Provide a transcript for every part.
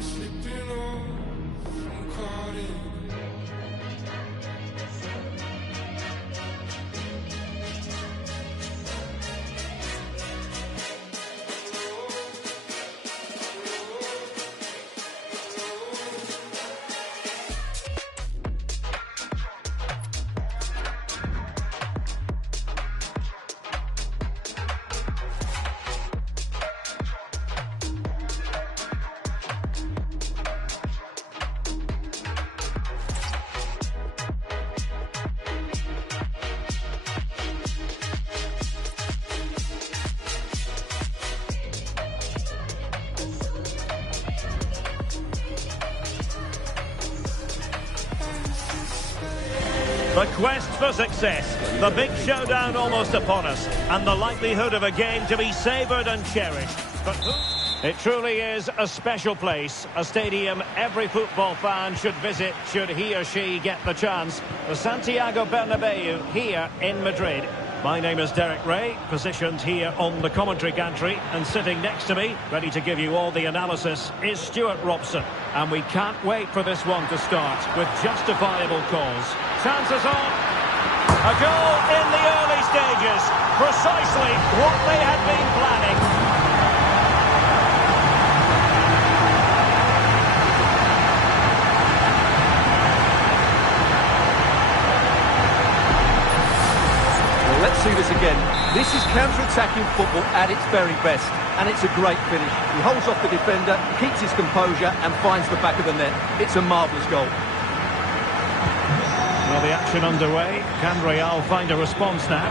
Slipping off, I'm caught in. The quest for success, the big showdown almost upon us, and the likelihood of a game to be savoured and cherished. But it truly is a special place, a stadium every football fan should visit should he or she get the chance. The Santiago Bernabeu here in Madrid. My name is Derek Ray, positioned here on the commentary gantry, and sitting next to me, ready to give you all the analysis, is Stuart Robson. And we can't wait for this one to start with justifiable calls. Chances on. A goal in the early stages. Precisely what they had been planning. Let's see this again. This is counter-attacking football at its very best, and it's a great finish. He holds off the defender, keeps his composure, and finds the back of the net. It's a marvellous goal. Well, the action underway. Can Real find a response now?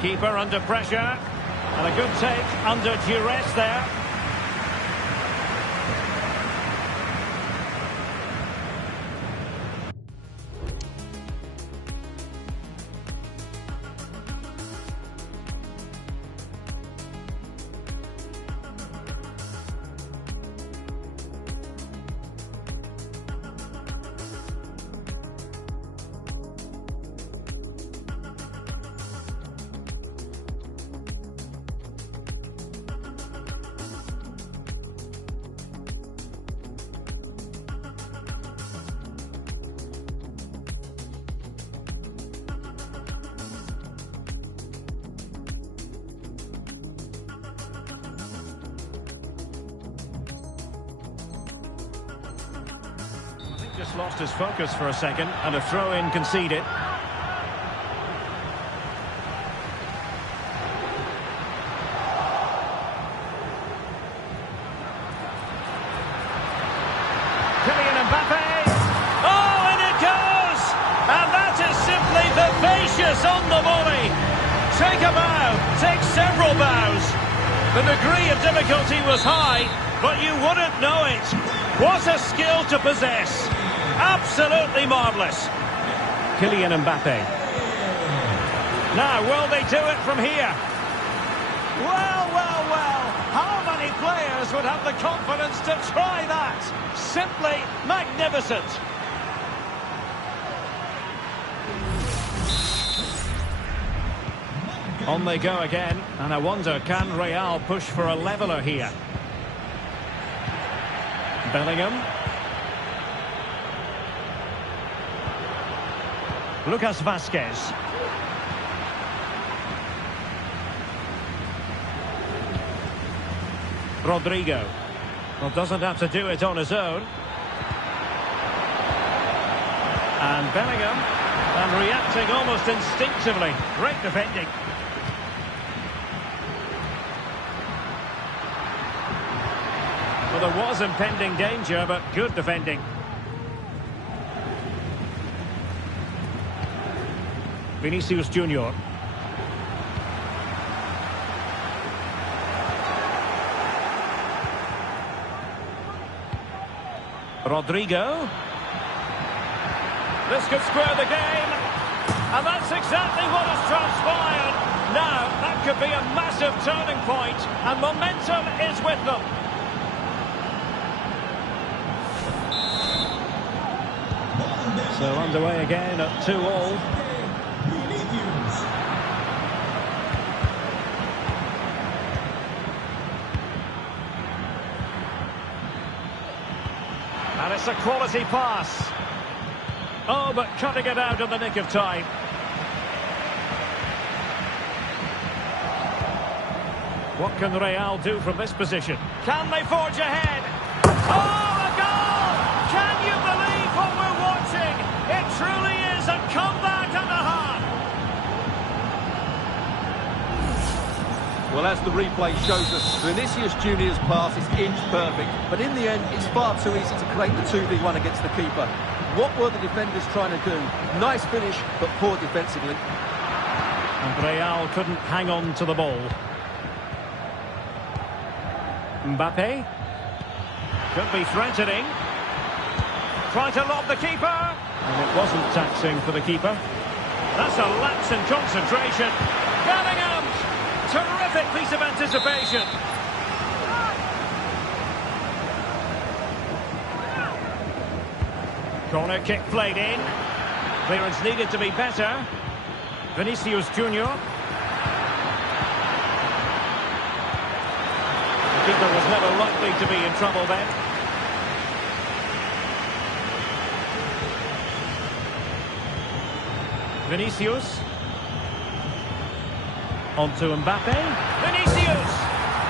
Keeper under pressure, and a good take under duress there. Just lost his focus for a second, and a throw-in conceded. Kylian Mbappe! Oh, and it goes! And that is simply vivacious on the volley. Take a bow, take several bows. The degree of difficulty was high, but you wouldn't know it. What a skill to possess. Absolutely marvellous. Kylian Mbappe. Now, will they do it from here? Well, well, well. How many players would have the confidence to try that? Simply magnificent. On they go again. And I wonder, can Real push for a leveller here? Bellingham. Lucas Vasquez. Rodrigo. Well, doesn't have to do it on his own. And Bellingham. And reacting almost instinctively. Great defending. Well, there was impending danger, but good defending. Vinicius Junior. Rodrigo. This could square the game. And that's exactly what has transpired. Now, that could be a massive turning point, and momentum is with them. So underway again at 2-2. That's a quality pass. Oh, but cutting it out in the nick of time. What can Real do from this position? Can they forge ahead? Oh, a goal! Can you believe what we're watching? It truly is a comeback and a half. Well, as the replay shows us, Vinicius Junior's pass is inch perfect, but in the end, it's far too easy to create the 2v1 against the keeper. What were the defenders trying to do? Nice finish, but poor defensively. And Real couldn't hang on to the ball. Mbappe. Could be threatening. Try to lob the keeper. And it wasn't taxing for the keeper. That's a lapse in concentration. Bellingham! Terrific piece of anticipation. Corner kick played in. Clearance needed to be better. Vinicius Junior. The keeper was never likely to be in trouble then. Vinicius. On to Mbappe. Vinicius!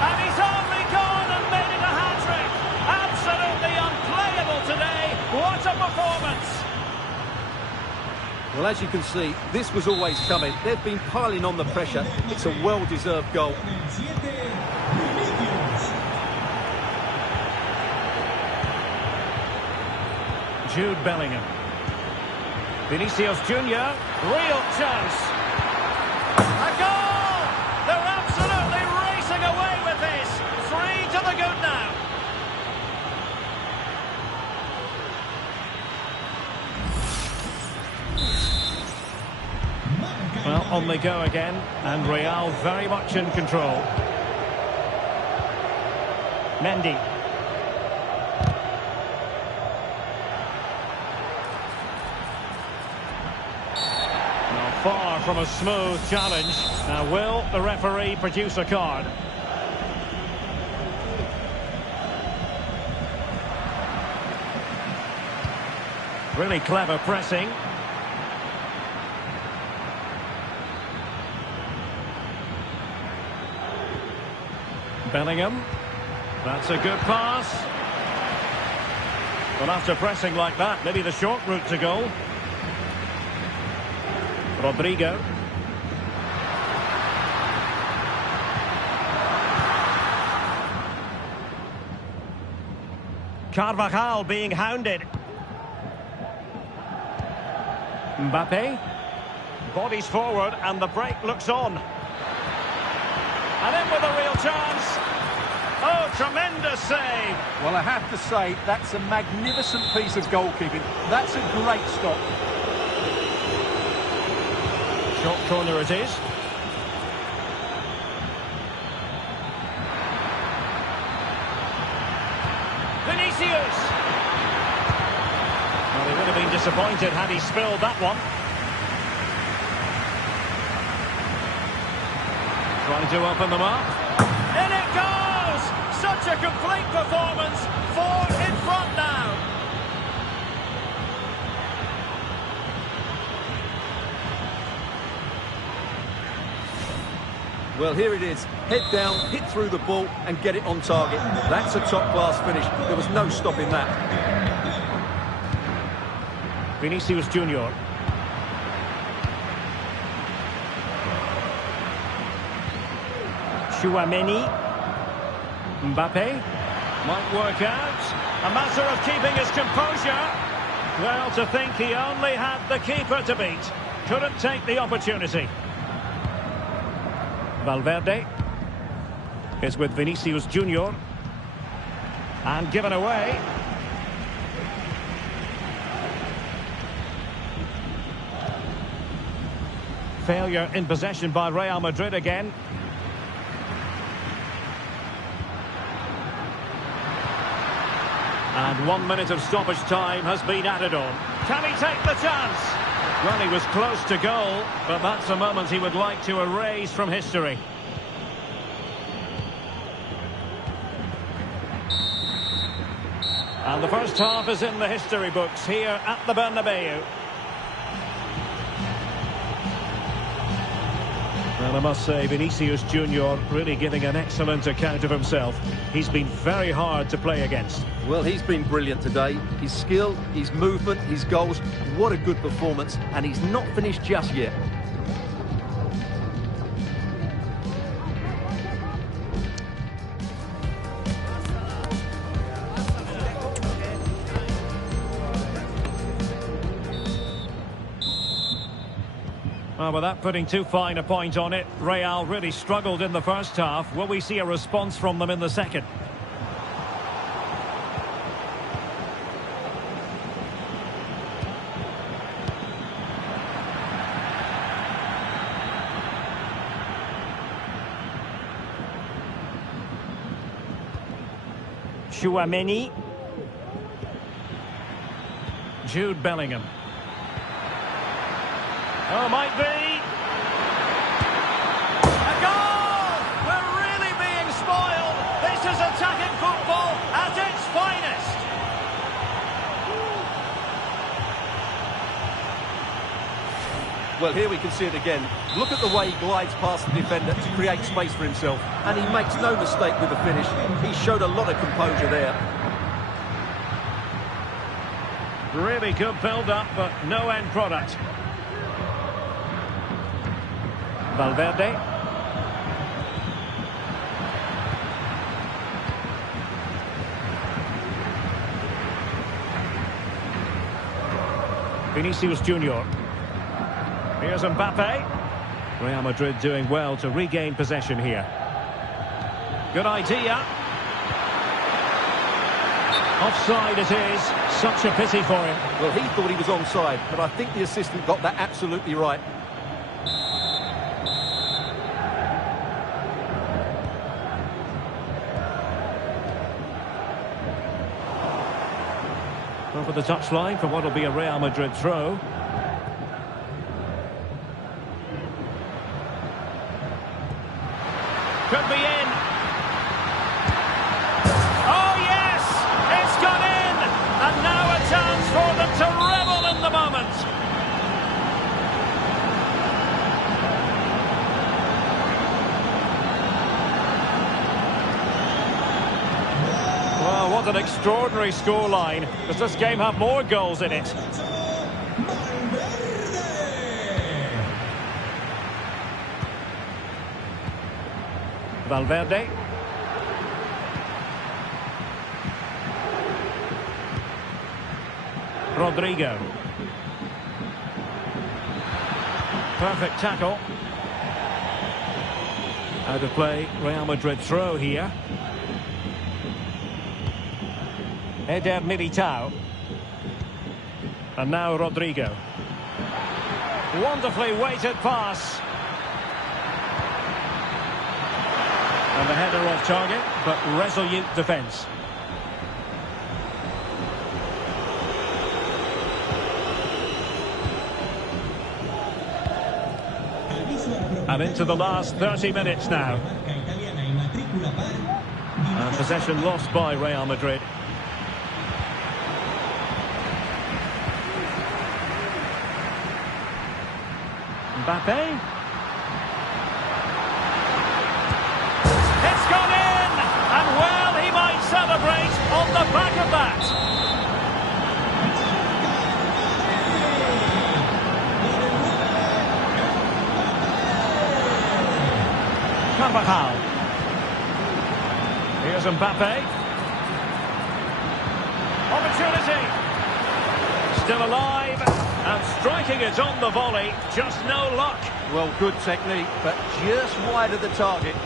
And he's only gone and made it a hat-trick. Absolutely unplayable today. What a performance! Well, as you can see, this was always coming. They've been piling on the pressure. It's a well-deserved goal. Jude Bellingham. Vinicius Junior. Real chance. A goal! They're absolutely racing away with this. 3 to the good now. Well, on they go again, and Real very much in control. Mendy. Far from a smooth challenge. Now, will the referee produce a card? Really clever pressing. Bellingham. That's a good pass. Well, after pressing like that, maybe the short route to goal. Rodrigo. Carvajal being hounded. Mbappe. Bodies forward and the break looks on. And in with a real chance. Oh, tremendous save. Well, I have to say, that's a magnificent piece of goalkeeping. That's a great stop. Short corner it is. Vinicius! Well, he would have been disappointed had he spilled that one. Trying to open them up. In it goes! Such a complete performance. 4 in front now. Well, here it is. Head down, hit through the ball and get it on target. That's a top-class finish. There was no stopping that. Vinicius Junior. Chouameni. Mbappe. Might work out. A matter of keeping his composure. Well, to think he only had the keeper to beat. Couldn't take the opportunity. Valverde is with Vinicius Junior and given away. Failure in possession by Real Madrid again. And 1 minute of stoppage time has been added on. Can he take the chance? Well, he was close to goal, but that's a moment he would like to erase from history. And the first half is in the history books here at the Bernabeu. Well, I must say, Vinicius Junior really giving an excellent account of himself. He's been very hard to play against. Well, he's been brilliant today. His skill, his movement, his goals, what a good performance. And he's not finished just yet. Well, without putting too fine a point on it, Real really struggled in the first half. Will we see a response from them in the second? Chouameni. Jude Bellingham. Oh, might be. A goal! We're really being spoiled. This is attacking football at its finest. Well, here we can see it again. Look at the way he glides past the defender to create space for himself. And he makes no mistake with the finish. He showed a lot of composure there. Really good build-up, but no end product. Valverde. Vinicius Junior. Here's Mbappe. Real Madrid doing well to regain possession here. Good idea. Offside it is. Such a pity for him. Well, he thought he was onside, but I think the assistant got that absolutely right. Over the touchline for what will be a Real Madrid throw. Could be in. Oh yes! It's gone in! And now a chance for them to revel in the moment. Well, what an extraordinary scoreline. Does this game have more goals in it? Valverde. Rodrigo. Perfect tackle. Out of play, Real Madrid throw here. Eder Militao. And now Rodrigo. Wonderfully weighted pass. And the header off target, but resolute defence. And into the last 30 minutes now. And possession lost by Real Madrid. Mbappe. It's gone in! And well, he might celebrate on the back of that. Carvajal. Here's Mbappe. Opportunity. Still alive. And striking it on the volley, just no luck. Well, good technique, but just wide of the target.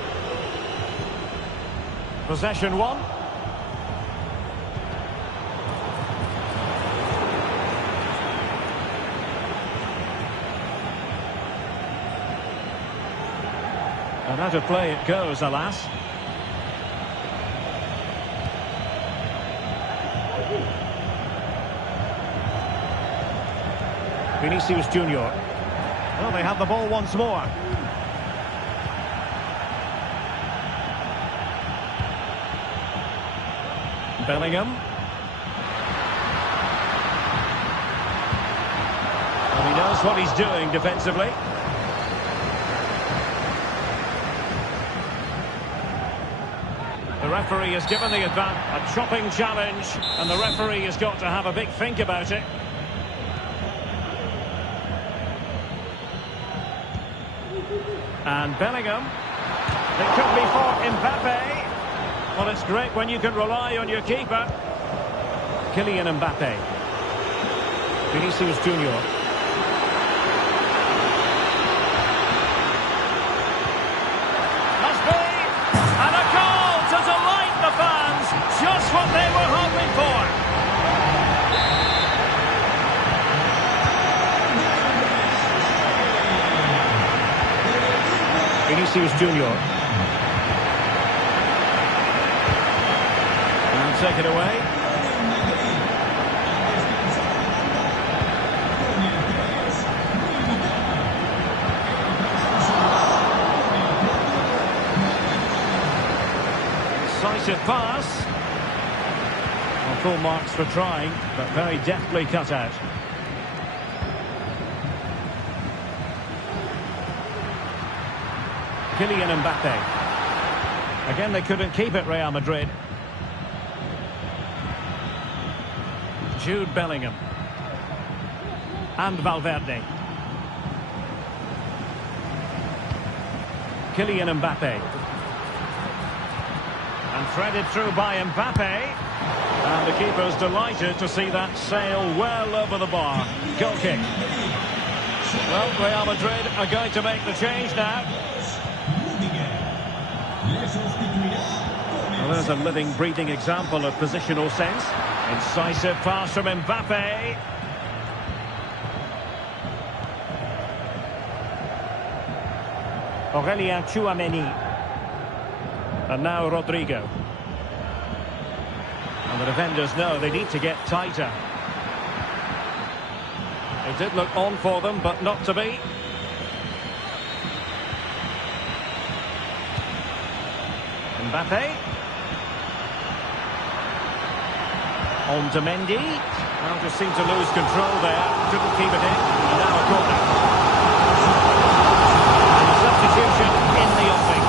Possession one. And out of play it goes, alas. Vinicius Junior. Well, they have the ball once more. Bellingham. Knows what he's doing defensively. The referee has given the advance, a chopping challenge, and the referee has got to have a big think about it. And Bellingham. It could be for Mbappe. Well, it's great when you can rely on your keeper. Kylian Mbappe. Vinicius Junior. Must be. And a goal to delight the fans. Just what they were hoping for. Vinicius Junior. And take it away. Decisive pass. Well, full marks for trying, but very deftly cut out. Kylian Mbappe. Again, they couldn't keep it, Real Madrid. Jude Bellingham. And Valverde. Kylian Mbappe. And threaded through by Mbappe. And the keeper's delighted to see that sail well over the bar. Goal kick. Well, Real Madrid are going to make the change now. Well, there's a living, breathing example of positional sense. Incisive pass from Mbappe. Aurelien Tchouameni. And now Rodrigo. And the defenders know they need to get tighter. It did look on for them, but not to be. Mbappe. On to Mendy. Well, just seemed to lose control there. Couldn't keep it in. And now a corner. And a substitution in the offing.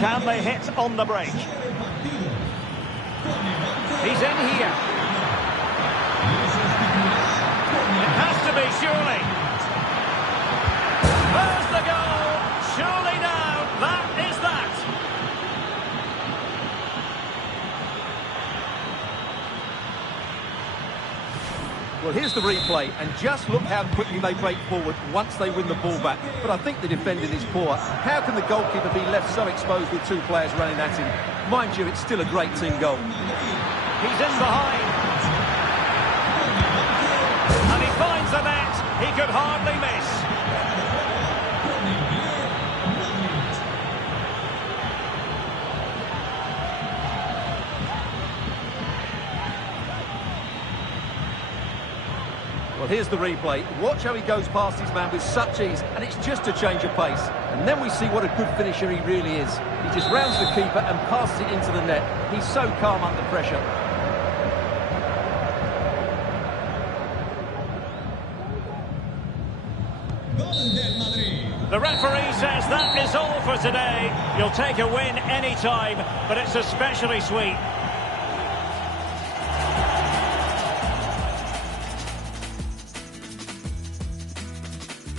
Can they hit on the break? He's in here. It has to be, surely. There's the goal. Surely now, that is that. Well, here's the replay, and just look how quickly they break forward once they win the ball back. But I think the defending is poor. How can the goalkeeper be left so exposed with two players running at him? Mind you, it's still a great team goal. He's in behind. And he finds the net. He could hardly miss. Well, here's the replay. Watch how he goes past his man with such ease, and it's just a change of pace. And then we see what a good finisher he really is. He just rounds the keeper and passes it into the net. He's so calm under pressure. The referee says that is all for today. You'll take a win any time, but it's especially sweet